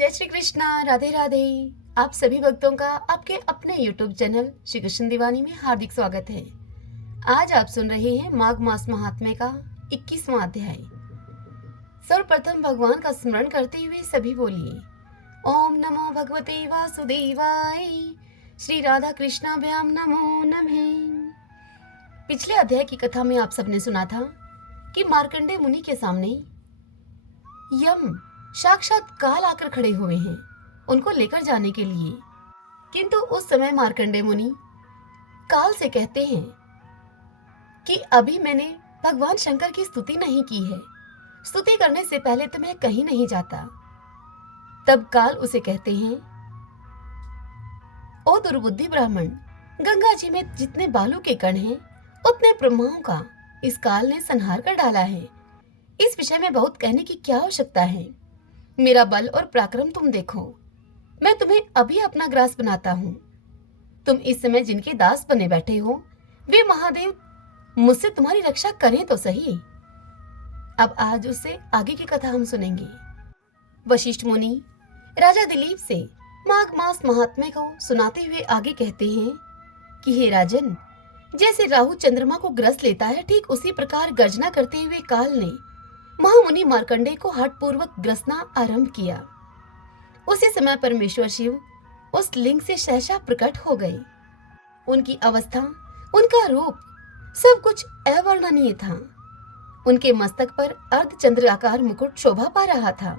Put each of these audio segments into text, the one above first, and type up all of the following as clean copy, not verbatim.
जय श्री कृष्णा, राधे राधे। आप सभी भक्तों का आपके अपने YouTube चैनल श्री कृष्ण दीवानी में हार्दिक स्वागत है। आज आप सुन रहे हैं माघ मास महात्म्य का 21वां अध्याय। सर्वप्रथम भगवान का स्मरण करते हुए सभी बोलिए ओम नमो भगवते वासुदेवाय, श्री राधा कृष्णाभ्याम नमो नमः। पिछले अध्याय की कथा में आप सबने सुना था कि मार्कंडेय मुनि के सामने यम साक्षात काल आकर खड़े हुए हैं उनको लेकर जाने के लिए। किंतु उस समय मार्कंडेय मुनि काल से कहते हैं कि अभी मैंने भगवान शंकर की स्तुति नहीं की है, स्तुति करने से पहले तो मैं कहीं नहीं जाता। तब काल उसे कहते हैं, ओ दुर्बुद्धि ब्राह्मण, गंगा जी में जितने बालू के कण हैं उतने ब्रह्माओं का इस काल ने संहार कर डाला है। इस विषय में बहुत कहने की क्या आवश्यकता है। मेरा बल और पराक्रम तुम देखो। मैं तुम्हें अभी अपना ग्रास बनाता हूँ। तुम इस समय जिनके दास बने बैठे हो वे महादेव मुझसे तुम्हारी रक्षा करें तो सही। अब आज उससे आगे की कथा हम सुनेंगे। वशिष्ठ मुनि राजा दिलीप से माघ मास महात्म्य को सुनाते हुए आगे कहते हैं कि हे राजन, जैसे राहु चंद्रमा को ग्रस लेता है ठीक उसी प्रकार गर्जना करते हुए काल ने महामुनि मार्कंडेय को हठपूर्वक ग्रसना आरंभ किया। उसी समय परमेश्वर शिव उस लिंग से सहसा प्रकट हो गए। उनकी अवस्था, उनका रूप सब कुछ अवर्णनीय था। उनके मस्तक पर अर्धचंद्राकार मुकुट शोभा पा रहा था।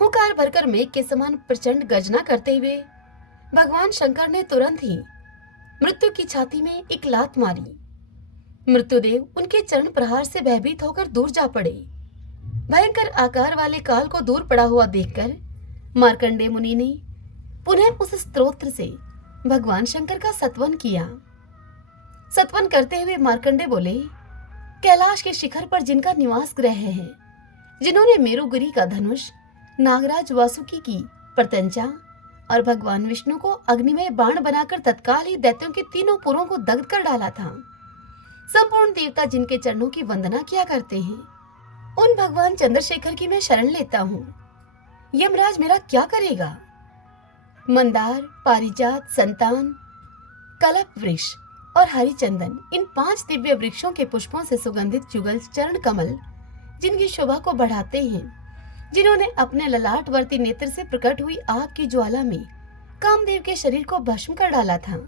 हुंकार भरकर मेघ के समान प्रचंड गर्जना करते हुए भगवान शंकर ने तुरंत ही मृत्यु की छाती में एक लात मारी। मृत्युदेव उनके चरण प्रहार से भयभीत होकर दूर जा पड़े। भयंकर आकार वाले काल को दूर पड़ा हुआ देखकर मार्कंडेय मुनि ने पुनः उस स्तोत्र से भगवान शंकर का सत्वन किया। सत्वन करते हुए मार्कंडेय बोले, कैलाश के शिखर पर जिनका निवास गृह है, जिन्होंने मेरुगिरी का धनुष, नागराज वासुकी की प्रत्यंचा और भगवान विष्णु को अग्निमय बाण बनाकर तत्काल ही दैत्यों के तीनों पुरों को दग्ध कर डाला था, संपूर्ण देवता जिनके चरणों की वंदना किया करते हैं, उन भगवान चंद्रशेखर की मैं शरण लेता हूँ। यमराज मेरा क्या करेगा। मंदार, पारिजात, संतान, कलप वृक्ष और हरिचंदन, इन 5 दिव्य वृक्षों के पुष्पों से सुगंधित युगल चरण कमल जिनकी शोभा को बढ़ाते हैं, जिन्होंने अपने ललाटवर्ती नेत्र से प्रकट हुई आग की ज्वाला में कामदेव के शरीर को भस्म कर डाला था,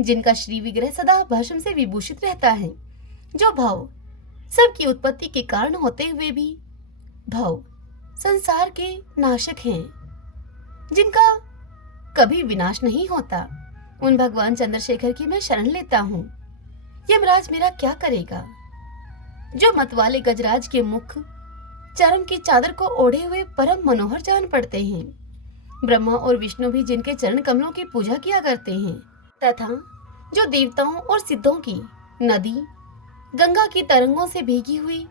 जिनका श्री विग्रह सदा भस्म से विभूषित रहता है, जो भाव सबकी उत्पत्ति के कारण होते हुए भी भाव संसार के नाशक हैं, जिनका कभी विनाश नहीं होता, उन भगवान चंद्रशेखर की मैं शरण लेता हूँ। यमराज मेरा क्या करेगा। जो मतवाले गजराज के मुख चरम की चादर को ओढ़े हुए परम मनोहर जान पड़ते हैं, ब्रह्मा और विष्णु भी जिनके चरण कमलों की पूजा किया करते हैं, तथा जो देवताओं और सिद्धों की नदी गंगा की तरंगों से भीगी हुई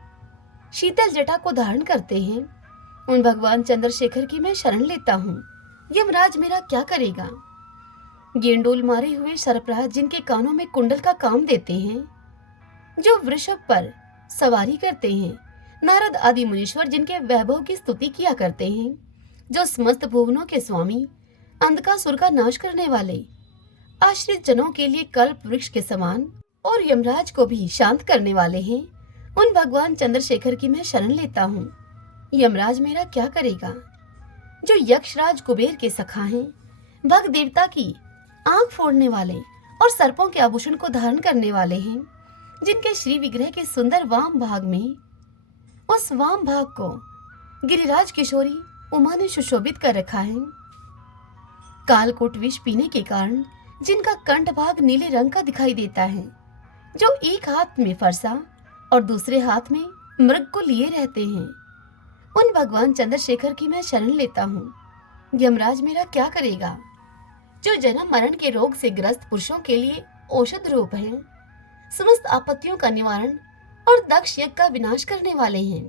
शीतल जटा को धारण करते हैं, उन भगवान चंद्रशेखर की मैं शरण लेता हूँ। यमराज मेरा क्या करेगा। गेंडोल मारे हुए सर्पराज जिनके कानों में कुंडल का काम देते हैं, जो वृषभ पर सवारी करते हैं, नारद आदि मुनीश्वर जिनके वैभव की स्तुति किया करते हैं, जो समस्त भुवनों के स्वामी, अंधकासुर का नाश करने वाले, आश्रित जनों के लिए कल्प वृक्ष के समान और यमराज को भी शांत करने वाले हैं, उन भगवान चंद्रशेखर की मैं शरण लेता हूँ। यमराज मेरा क्या करेगा। जो यक्षराज कुबेर के सखा हैं, भग देवता की आंख फोड़ने वाले और सर्पों के आभूषण को धारण करने वाले हैं, जिनके श्री विग्रह के सुंदर वाम भाग में उस वाम भाग को गिरिराज किशोरी उमा ने सुशोभित कर रखा है। कालकूट विष पीने के कारण जिनका कंठ भाग नीले रंग का दिखाई देता है, जो एक हाथ में फरसा और दूसरे हाथ में मृग को लिए रहते हैं, उन भगवान चंद्रशेखर की मैं शरण लेता हूँ। यमराज मेरा क्या करेगा। जो जन्म मरण के रोग से ग्रस्त पुरुषों के लिए औषध रूप हैं, समस्त आपत्तियों का निवारण और दक्ष यज्ञ का विनाश करने वाले हैं,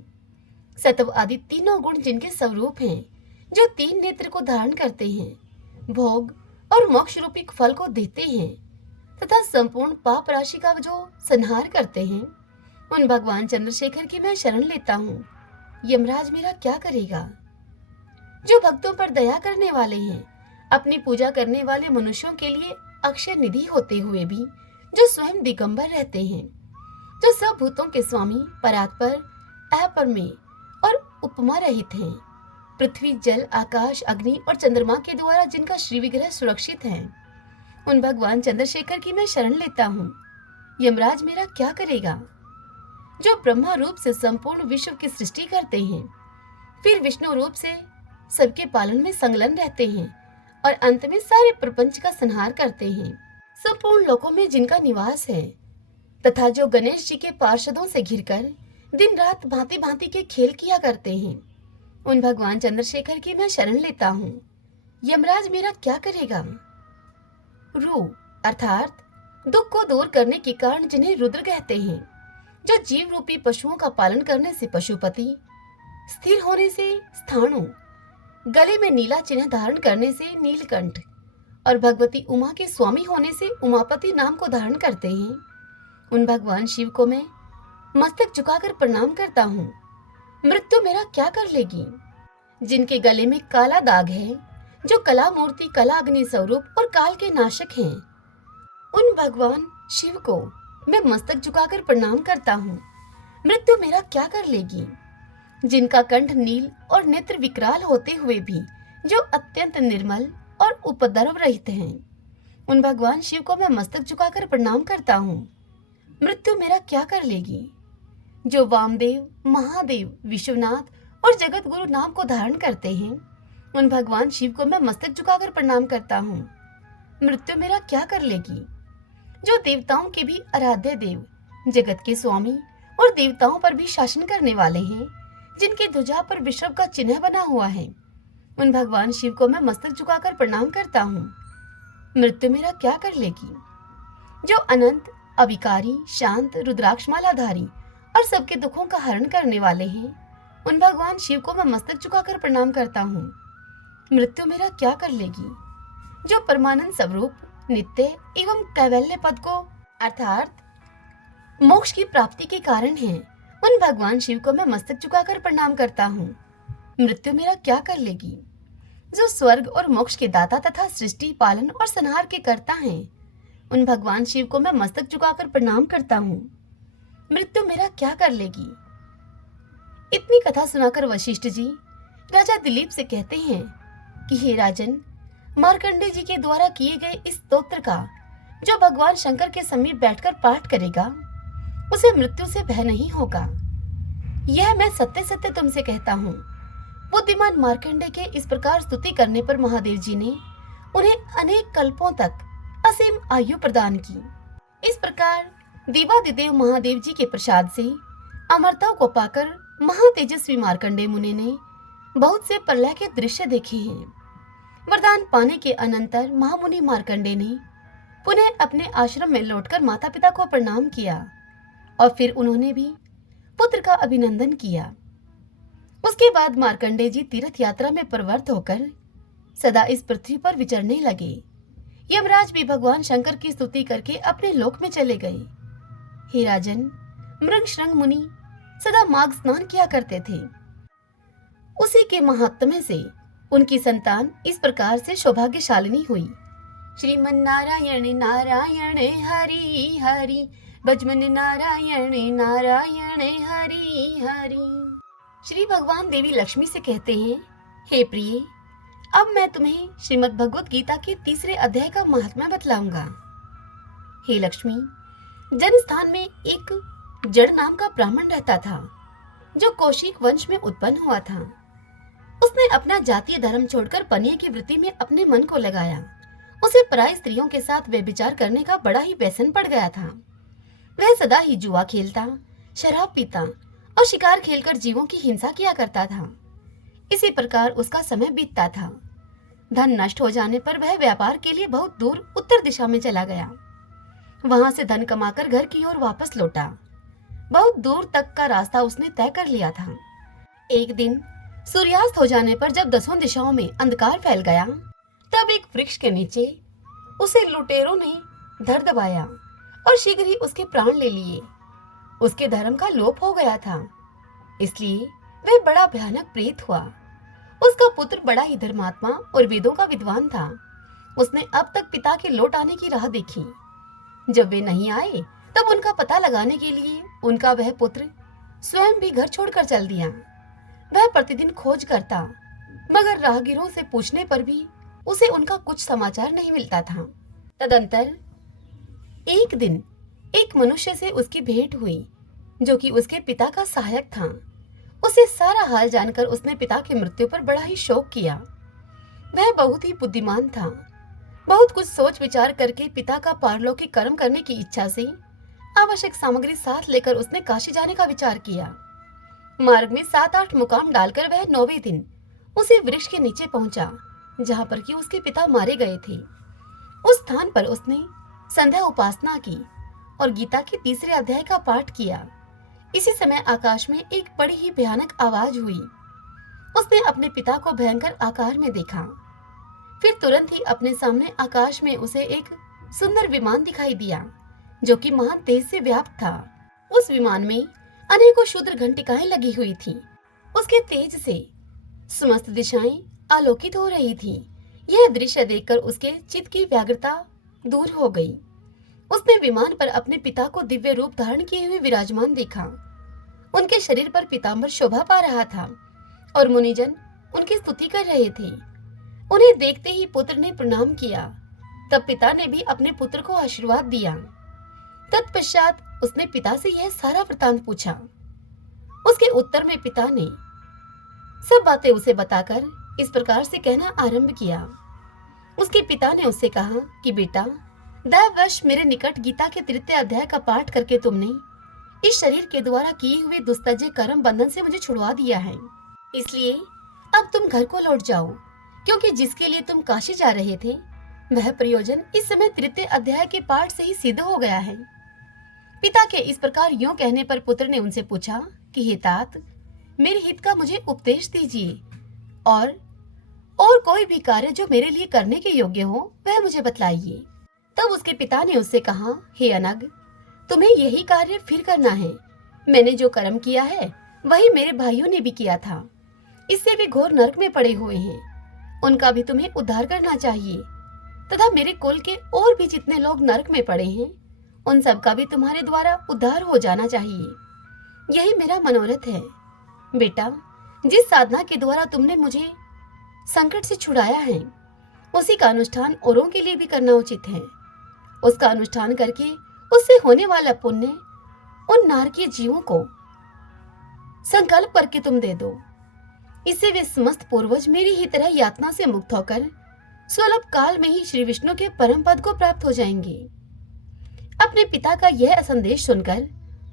सत्व आदि तीनों गुण जिनके स्वरूप हैं, जो 3 नेत्र को धारण करते हैं, भोग और मोक्ष रूपी फल को देते हैं, तथा संपूर्ण पाप राशि का जो संहार करते हैं, उन भगवान चंद्रशेखर की मैं शरण लेता हूँ। यमराज मेरा क्या करेगा। जो भक्तों पर दया करने वाले हैं, अपनी पूजा करने वाले मनुष्यों के लिए अक्षय निधि होते हुए भी जो स्वयं दिगंबर रहते हैं, जो सब भूतों के स्वामी, परात्पर, अपरमेय और उपमा रहित हैं, पृथ्वी, जल, आकाश, अग्नि और चंद्रमा के द्वारा जिनका श्री विग्रह सुरक्षित है, उन भगवान चंद्रशेखर की मैं शरण लेता हूँ। यमराज मेरा क्या करेगा? जो ब्रह्मा रूप से संपूर्ण विश्व की सृष्टि करते हैं, फिर विष्णु रूप से सबके पालन में संलग्न रहते हैं और अंत में सारे प्रपंच का संहार करते हैं, संपूर्ण लोकों में जिनका निवास है, तथा जो गणेश जी के पार्षदों से घिरकर दिन रात भांति भांति के खेल किया करते हैं, उन भगवान चंद्रशेखर की मैं शरण लेता हूँ। यमराज मेरा क्या करेगा? रू अर्थात दुख को दूर करने के कारण जिन्हें रुद्र कहते हैं, जो जीव रूपी पशुओं का पालन करने से पशुपति, स्थिर होने से स्थाणु, गले में नीला चिन्ह धारण करने से नीलकंठ और भगवती उमा के स्वामी होने से उमापति नाम को धारण करते हैं, उन भगवान शिव को मैं मस्तक झुकाकर प्रणाम करता हूँ। मृत्यु मेरा क्या कर लेगी? जिनके गले में काला दाग है, जो कला मूर्ति, कला अग्नि स्वरूप और काल के नाशक हैं, उन भगवान शिव को मैं मस्तक झुकाकर प्रणाम करता हूँ। मृत्यु मेरा क्या कर लेगी? जिनका कंठ नील और नेत्र विकराल होते हुए भी जो अत्यंत निर्मल और उपद्रव रहित हैं, उन भगवान शिव को मैं मस्तक झुकाकर प्रणाम करता हूँ। मृत्यु मेरा क्या कर लेगी? जो वामदेव, महादेव, विश्वनाथ और जगत गुरु नाम को धारण करते हैं, उन भगवान शिव को मैं मस्तक झुकाकर प्रणाम करता हूँ। मृत्यु मेरा क्या कर लेगी? जो देवताओं के भी आराध्य देव, जगत के स्वामी और देवताओं पर भी शासन करने वाले हैं, जिनके ध्वजा पर विश्व का चिन्ह बना हुआ है, उन भगवान शिव को मैं मस्तक झुकाकर प्रणाम करता हूँ। मृत्यु मेरा क्या कर लेगी? जो अनंत, अविकारी, शांत, रुद्राक्ष मालाधारी और सबके दुखों का हरण करने वाले हैं, उन भगवान शिव को मैं मस्तक झुकाकर प्रणाम करता हूँ। मृत्यु मेरा क्या कर लेगी? जो परमानंद स्वरूप, नित्य एवं कैवल्य पद को अर्थात मोक्ष की प्राप्ति के कारण है, उन भगवान शिव को मैं मस्तक झुकाकर प्रणाम करता हूँ। मृत्यु मेरा क्या कर लेगी? जो स्वर्ग और मोक्ष के दाता तथा सृष्टि, पालन और संहार के कर्ता हैं, उन भगवान शिव को मैं मस्तक झुकाकर प्रणाम करता हूँ। मृत्यु मेरा क्या कर लेगी? इतनी कथा सुनाकर वशिष्ठ जी राजा दिलीप से कहते हैं कि हे राजन, मार्कंडे जी के द्वारा किए गए इस स्तोत्र का जो भगवान शंकर के समीप बैठकर पाठ करेगा, उसे मृत्यु से भय नहीं होगा। यह मैं सत्य सत्य तुमसे कहता हूँ। बुद्धिमान मार्कंडे के इस प्रकार स्तुति करने पर महादेव जी ने उन्हें अनेक कल्पों तक असीम आयु प्रदान की। इस प्रकार देवादिदेव महादेव जी के प्रसाद से अमरता को पाकर महातेजस्वी मार्कंडे मुनि ने बहुत से प्रलय के दृश्य देखे हैं। वरदान पाने के अनंतर महामुनि मार्कंडे ने पुनः अपने आश्रम में लौटकर माता पिता को प्रणाम किया और फिर उन्होंने भी पुत्र का अभिनंदन किया। उसके बाद मार्कंडे जी तीर्थ यात्रा में प्रवृत्त होकर सदा इस पृथ्वी पर विचरने लगे। यमराज भी भगवान शंकर की स्तुति करके अपने लोक में चले गए। हे राजन, मृगशृंग मुनि सदा माघ स्नान किया करते थे। उसी के महात्म्य से उनकी संतान इस प्रकार से सौभाग्यशालिनी हुई। श्रीमन नारायण नारायण हरि हरि, भजमन नारायण नारायण हरि हरि। श्री भगवान देवी लक्ष्मी से कहते हैं, हे प्रिय, अब मैं तुम्हें श्रीमद् भगवत गीता के 3 अध्याय का महात्म्य बतलाऊंगा। हे लक्ष्मी, जनस्थान में एक जड़ नाम का ब्राह्मण रहता था, जो कौशिक वंश में उत्पन्न हुआ था। उसने अपना जातीय धर्म छोड़कर पनीय की वृत्ति में अपने मन को लगाया। उसे पराई स्त्रियों के साथ व्यभिचार करने का बड़ा ही व्यसन पड़ गया था। वह सदा ही जुआ खेलता, शराब पीता और शिकार खेलकर जीवों की हिंसा किया करता था। इसी प्रकार उसका समय बीतता था। धन नष्ट हो जाने पर वह व्यापार के लिए बहुत दूर उत्तर दिशा में चला गया। वहां से धन कमाकर घर की ओर वापस लौटा। बहुत दूर तक का रास्ता उसने तय कर लिया था। एक दिन सूर्यास्त हो जाने पर जब 10 दिशाओं में अंधकार फैल गया, तब एक वृक्ष के नीचे उसे लुटेरों ने धर दबाया और शीघ्र ही उसके प्राण ले लिए। उसके धर्म का लोप हो गया था, इसलिए वह बड़ा भयानक प्रेत हुआ। उसका पुत्र बड़ा ही धर्मात्मा और वेदों का विद्वान था। उसने अब तक पिता के लौट आने की राह देखी। जब वे नहीं आए तब उनका पता लगाने के लिए उनका वह पुत्र स्वयं भी घर छोड़कर चल दिया। वह प्रतिदिन खोज करता, मगर राहगीरों से पूछने पर भी उसे उनका कुछ समाचार नहीं मिलता था। तदंतर एक दिन एक मनुष्य से उसकी भेंट हुई जो कि उसके पिता का सहायक था। उसे सारा हाल जानकर उसने पिता की मृत्यु पर बड़ा ही शोक किया। वह बहुत ही बुद्धिमान था। बहुत कुछ सोच विचार करके पिता का पारलौकिक कर्म करने की इच्छा से आवश्यक सामग्री साथ लेकर उसने काशी जाने का विचार किया। मार्ग में 7-8 मुकाम डालकर वह 9वें दिन उसी वृक्ष के नीचे पहुंचा जहां पर कि उसके पिता मारे गए थे। उस स्थान पर उसने संध्या उपासना की और गीता के 3रे अध्याय का पाठ किया। इसी समय आकाश में एक बड़ी ही भयानक आवाज हुई। उसने अपने पिता को भयंकर आकार में देखा। फिर तुरंत ही अपने सामने आकाश में उसे एक सुंदर विमान दिखाई दिया जो कि महान तेज से व्याप्त था। उस विमान में अनेकों क्षुद्र घंटिकाएं लगी हुई थीं। उसके तेज से समस्त दिशाएं आलोकित हो रही थीं। यह दृश्य देखकर उसके चित्त की व्याग्रता दूर हो गई। उसने विमान पर अपने पिता को दिव्य रूप धारण किए हुए विराजमान देखा। उनके शरीर पर पीतांबर शोभा पा रहा था और मुनिजन उनकी स्तुति कर रहे थे। उन्हें देखते ही पुत्र ने प्रणाम किया। तब पिता ने भी अपने पुत्र को आशीर्वाद दिया। तत्पश्चात उसने पिता से यह सारा वृतांत पूछा। उसके उत्तर में पिता ने सब बातें उसे बताकर इस प्रकार से कहना आरंभ किया। उसके पिता ने उससे कहा कि बेटा, दैववश मेरे निकट गीता के 3 अध्याय का पाठ करके तुमने इस शरीर के द्वारा किए हुए दुस्तजे कर्म बंधन से मुझे छुड़वा दिया है। इसलिए अब तुम घर को लौट जाओ, क्योंकि जिसके लिए तुम काशी जा रहे थे वह प्रयोजन इस समय 3 अध्याय के पाठ से ही सिद्ध हो गया है। पिता के इस प्रकार यूं कहने पर पुत्र ने उनसे पूछा कि हे तात, मेरे हित का मुझे उपदेश दीजिए और कोई भी कार्य जो मेरे लिए करने के योग्य हो वह मुझे बतलाइए। तब उसके पिता ने उससे कहा, हे अनग, तुम्हें यही कार्य फिर करना है। मैंने जो कर्म किया है वही मेरे भाइयों ने भी किया था। इससे वे घोर नरक में पड़े हुए हैं। उनका भी तुम्हें उद्धार करना चाहिए तथा मेरे कुल के और भी जितने लोग नरक में पड़े हैं उन सब का भी तुम्हारे द्वारा उद्धार हो जाना चाहिए। यही मेरा मनोरथ है। बेटा, जिस साधना के द्वारा तुमने मुझे संकट से छुड़ाया है उसी का अनुष्ठान औरों के लिए भी करना उचित है। उसका अनुष्ठान करके उससे होने वाला पुण्य उन नारकीय जीवों को संकल्प करके तुम दे दो। इससे वे समस्त पूर्वज मेरी ही तरह यातना से मुक्त होकर स्वल्प काल में ही श्री विष्णु के परम पद को प्राप्त हो जाएंगे। अपने पिता का यह संदेश सुनकर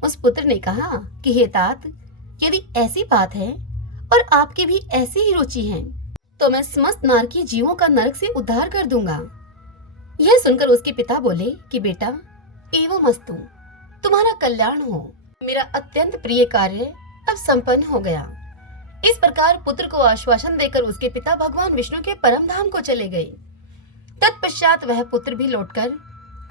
उस पुत्र ने कहा कि हे तात, यदि ऐसी बात है और आपकी भी ऐसी ही रुचि है तो मैं समस्त नारकीय जीवों का नरक से उद्धार कर दूंगा। यह सुनकर उसके पिता बोले कि बेटा, एवं अस्तु, तुम्हारा कल्याण हो। मेरा अत्यंत प्रिय कार्य अब संपन्न हो गया। इस प्रकार पुत्र को आश्वासन देकर उसके पिता भगवान विष्णु के परम धाम को चले गए। तत्पश्चात वह पुत्र भी लौटकर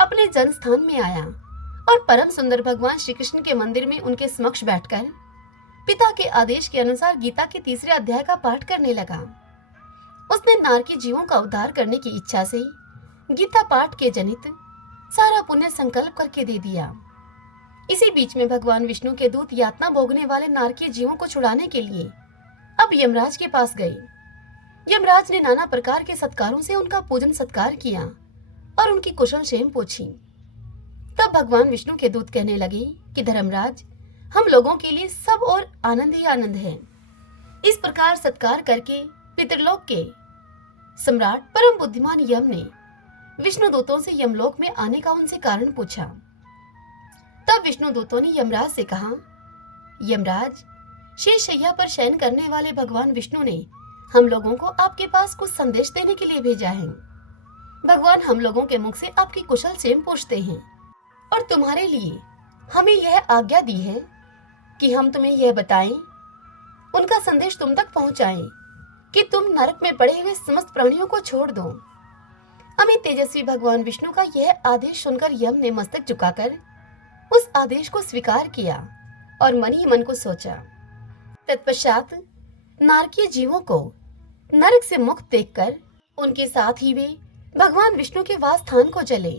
अपने जन्म स्थान में आया और परम सुंदर भगवान श्री कृष्ण के मंदिर में उनके समक्ष बैठकर पिता के आदेश के अनुसार गीता के 3 अध्याय का पाठ करने लगा। उसने नारकी जीवों का उद्धार करने की इच्छा से गीता पाठ के जनित सारा पुण्य संकल्प करके दे दिया। इसी बीच में भगवान विष्णु के दूत यातना भोगने वाले नारकीय जीवों को छुड़ाने के लिए अब यमराज के पास गए। यमराज ने नाना प्रकार के सत्कारों से उनका पूजन सत्कार किया और उनकी कुशल क्षेम पूछी। तब भगवान विष्णु के दूत कहने लगे कि धर्मराज, हम लोगों के लिए सब और आनंद ही आनंद है। इस प्रकार सत्कार करके पितृलोक के सम्राट परम बुद्धिमान यम ने विष्णु दूतों से यमलोक में आने का उनसे कारण पूछा। तब विष्णु दूतों ने यमराज से कहा, यमराज, शेष शैया पर शयन करने वाले भगवान विष्णु ने हम लोगों को आपके पास कुछ संदेश देने के लिए भेजा है। भगवान हम लोगों के मुख से आपकी कुशल क्षेम पूछते हैं और तुम्हारे लिए हमें यह आज्ञा दी है कि हम तुम्हें यह बताएं, उनका संदेश तुम तक पहुंचाएं कि तुम नरक में पड़े हुए समस्त प्राणियों को छोड़ दो। अमित तेजस्वी भगवान विष्णु का यह आदेश सुनकर यम ने मस्तक झुकाकर उस आदेश को स्वीकार किया और मन ही मन को सोचा। तत्पश्चात नारकीय जीवों को नरक से मुक्त देखकर उनके साथ ही वे भगवान विष्णु के वास स्थान को चले।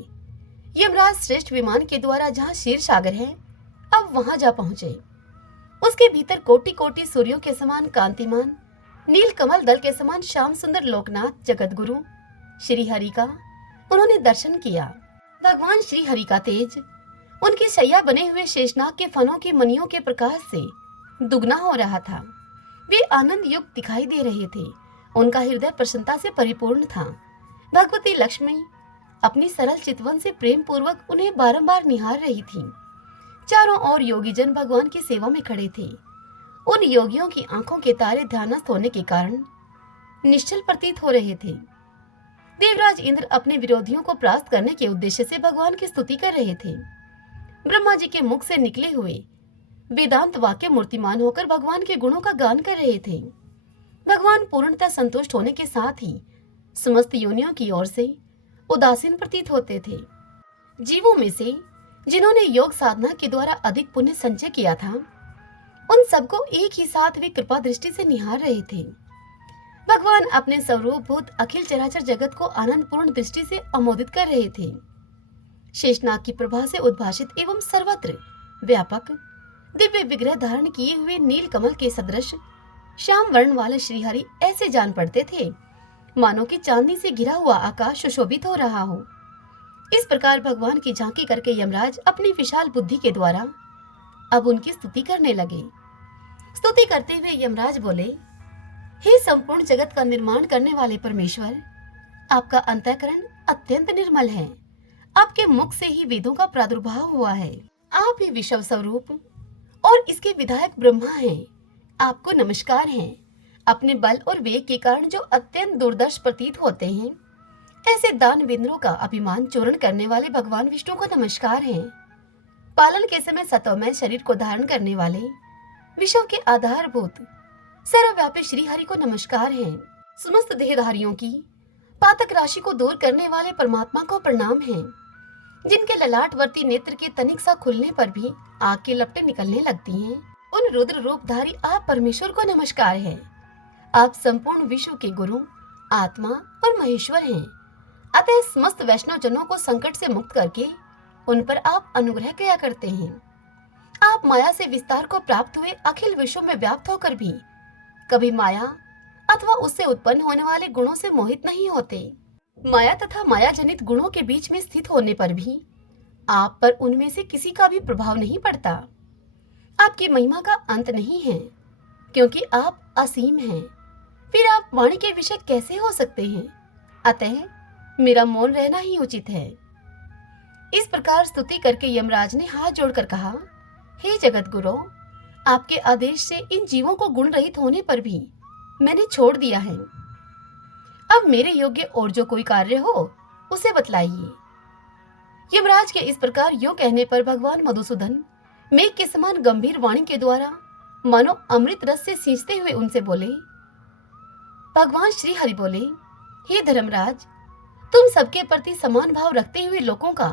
यमराज श्रेष्ठ विमान के द्वारा जहाँ क्षीर सागर है, अब वहां जा पहुंचे। उसके भीतर कोटि कोटि सूर्यों के समान कांतिमान, नील कमल दल के समान श्याम सुंदर लोकनाथ जगत गुरु श्री हरि का उन्होंने दर्शन किया। भगवान श्री हरि का तेज उनकी शैया बने हुए शेषनाग के फनों की मणियों के प्रकाश से दुगना हो रहा था। वे आनंद युक्त दिखाई दे रहे थे। उनका हृदय प्रसन्नता से परिपूर्ण था। भगवती लक्ष्मी अपनी सरल चितवन से प्रेम पूर्वक उन्हें बारंबार निहार रही थी। चारों ओर योगी जन भगवान की सेवा में खड़े थे। उन योगियों की आंखों के तारे ध्यानस्थ होने के कारण निश्चल प्रतीत हो रहे थे। देवराज इंद्र अपने विरोधियों को परास्त करने के उद्देश्य से भगवान की स्तुति कर रहे थे। ब्रह्मा जी के मुख से निकले हुए वेदांत वाक्य मूर्तिमान होकर भगवान के गुणों का गान कर रहे थे। भगवान पूर्णतः संतुष्ट होने के साथ ही समस्त योनियों की ओर से उदासीन प्रतीत होते थे। जीवों में से जिन्होंने योग साधना के द्वारा अधिक पुण्य संचय किया था, उन सबको एक ही साथ वे कृपा दृष्टि से निहार रहे थे। भगवान अपने स्वरूपभूत अखिल चराचर जगत को आनंद पूर्ण दृष्टि से अमोदित कर रहे थे। शेषनाग की प्रभा से उद्भाषित एवं सर्वत्र व्यापक दिव्य विग्रह धारण किए हुए नील कमल के सदृश श्याम वर्ण वाले श्रीहरि ऐसे जान पड़ते थे मानो कि चांदी से घिरा हुआ आकाश सुशोभित हो रहा हो। इस प्रकार भगवान की झांकी करके यमराज अपनी विशाल बुद्धि के द्वारा अब उनकी स्तुति करने लगे। स्तुति करते हुए यमराज बोले, हे संपूर्ण जगत का निर्माण करने वाले परमेश्वर, आपका अंतःकरण अत्यंत निर्मल है। आपके मुख से ही वेदों का प्रादुर्भाव हुआ है। आप ही विश्व स्वरूप और इसके विधायक ब्रह्मा हैं। आपको नमस्कार है। अपने बल और वेग के कारण जो अत्यंत दुर्दर्श प्रतीत होते हैं, ऐसे दानवेंद्रों का अभिमान चूर्ण करने वाले भगवान विष्णु को नमस्कार है। पालन के समय सतोमय शरीर को धारण करने वाले विश्व के आधारभूत सर्वव्यापी श्री हरि को नमस्कार है। समस्त देहधारियों की पातक राशि को दूर करने वाले परमात्मा को प्रणाम है। जिनके ललाटवर्ती नेत्र के तनिक सा खुलने पर भी आग की लपटें निकलने लगती हैं, उन रुद्र रूपधारी आप परमेश्वर को नमस्कार है। आप संपूर्ण विश्व के गुरु, आत्मा और महेश्वर हैं। अतः समस्त वैष्णव जनों को संकट से मुक्त करके उन पर आप अनुग्रह किया करते हैं। आप माया से विस्तार को प्राप्त हुए अखिल विश्व में व्याप्त होकर भी कभी माया अथवा उससे उत्पन्न होने वाले गुणों से मोहित नहीं होते। माया तथा माया जनित गुणों के बीच में स्थित होने पर भी आप पर उनमें से किसी का भी प्रभाव नहीं पड़ता। आपकी महिमा का अंत नहीं है, क्योंकि आप असीम हैं। फिर आप वाणी के विषय कैसे हो सकते हैं? अतः मेरा मौन रहना ही उचित है। इस प्रकार स्तुति करके यमराज ने हाथ जोड़कर कहा, हे जगत गुरु, आपके आदेश से इन जीवों को गुण रहित होने पर भी मैंने छोड़ दिया है। अब मेरे योग्य और जो कोई कार्य हो उसे बतलाइए। यमराज के इस प्रकार यो कहने पर भगवान मधुसूदन मेघ के समान गंभीर वाणी के द्वारा मानो अमृत रस से सींचते हुए उनसे बोले। भगवान श्री हरि बोले, हे धर्मराज, तुम सबके प्रति समान भाव रखते हुए लोगों का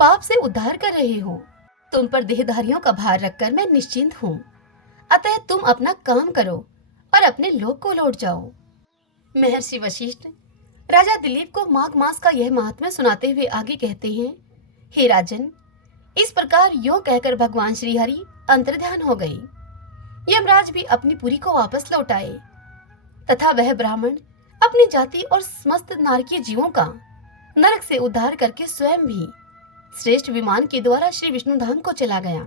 पाप से उद्धार कर रहे हो। तुम पर देहधारियों का भार रखकर मैं निश्चिंत हूँ। अतः तुम अपना काम करो और अपने लोक को लौट जाओ। महर्षि वशिष्ठ राजा दिलीप को माघ मास का यह महात्म्य सुनाते हुए आगे कहते हैं, हे राजन, इस प्रकार यो कहकर भगवान श्री हरि अंतर्ध्यान हो गए। यमराज भी अपनी पुरी को वापस लौटाए तथा वह ब्राह्मण अपनी जाति और समस्त नारकीय जीवों का नरक से उद्धार करके स्वयं भी श्रेष्ठ विमान के द्वारा श्री विष्णु धाम को चला गया।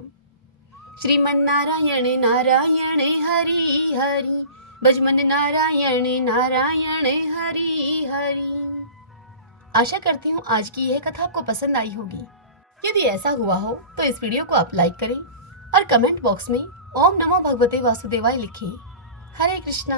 श्रीमन नारायण नारायण हरि हरि, भजमन नारायण नारायण हरि हरि। आशा करती हूँ आज की यह कथा आपको पसंद आई होगी। यदि ऐसा हुआ हो तो इस वीडियो को आप लाइक करें और कमेंट बॉक्स में ओम नमो भगवते वासुदेवाय लिखें। हरे कृष्णा।